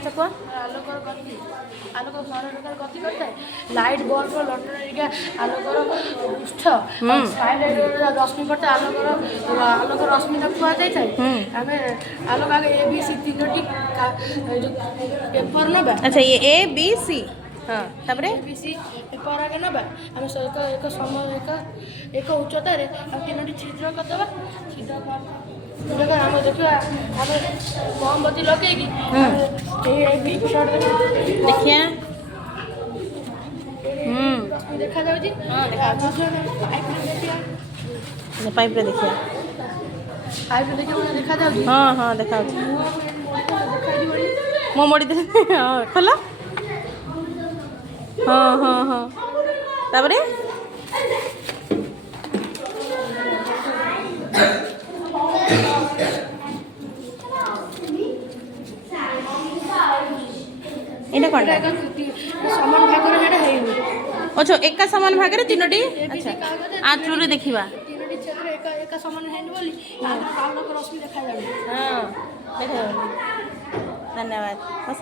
ଜାଣିଛ କୁହ? ଆଲୋକର ଗତି ସୌରରେଖାର ଗତି କରିଥାଏ। ଲାଇଟ୍ ବଲ୍ବ ଲଣ୍ଠନରିକା ଆଲୋକର ପୃଷ୍ଠ ସ୍କାଇଲାଇଟ୍ର ରଶ୍ମି ପଡ଼ିଥାଏ। ଆଲୋକ ରଶ୍ମି ତାକୁ କୁହାଯାଇଥାଏ। ଆମେ ଆଲୋକ ଆଗେ ABC ତିନୋଟି ପେପର ନେବା। ଆଚ୍ଛା ये A B C हाँ तापरे ABC ପେପର ଆଗେ ନେବା। ଆମେ ଏକ ଉଚ୍ଚତାରେ ଆଉ ତିନୋଟି ଛିଦ୍ର କରିଦେବା। ଛିଦ୍ର ଆମେ ଦେଖିବା ଆମେ ମହମବତୀ ଲଗେଇକି देखिए ଦେଖାଯାଉଛି। हाँ देखा पाइप रे देखिए ଦେଖାଯାଉଛି। हाँ हाँ देखा मो मोड़ी दे हाँ खोलो हाँ हाँ हाँ तापरे इना कोनटा ସମାନ ଭାଗରେ ସେଟା ହେଇନି। अच्छा एका समान भाग रे तीनोटी अच्छा आचुर देखिबा ତିନୋଟି ଛେଦରେ ଏକା ସମାନ ହେଇନି ବୋଲି ଆଲୋକ ରଶ୍ମି ଦେଖାଯାଉଛି। हाँ देखो धन्यवाद बस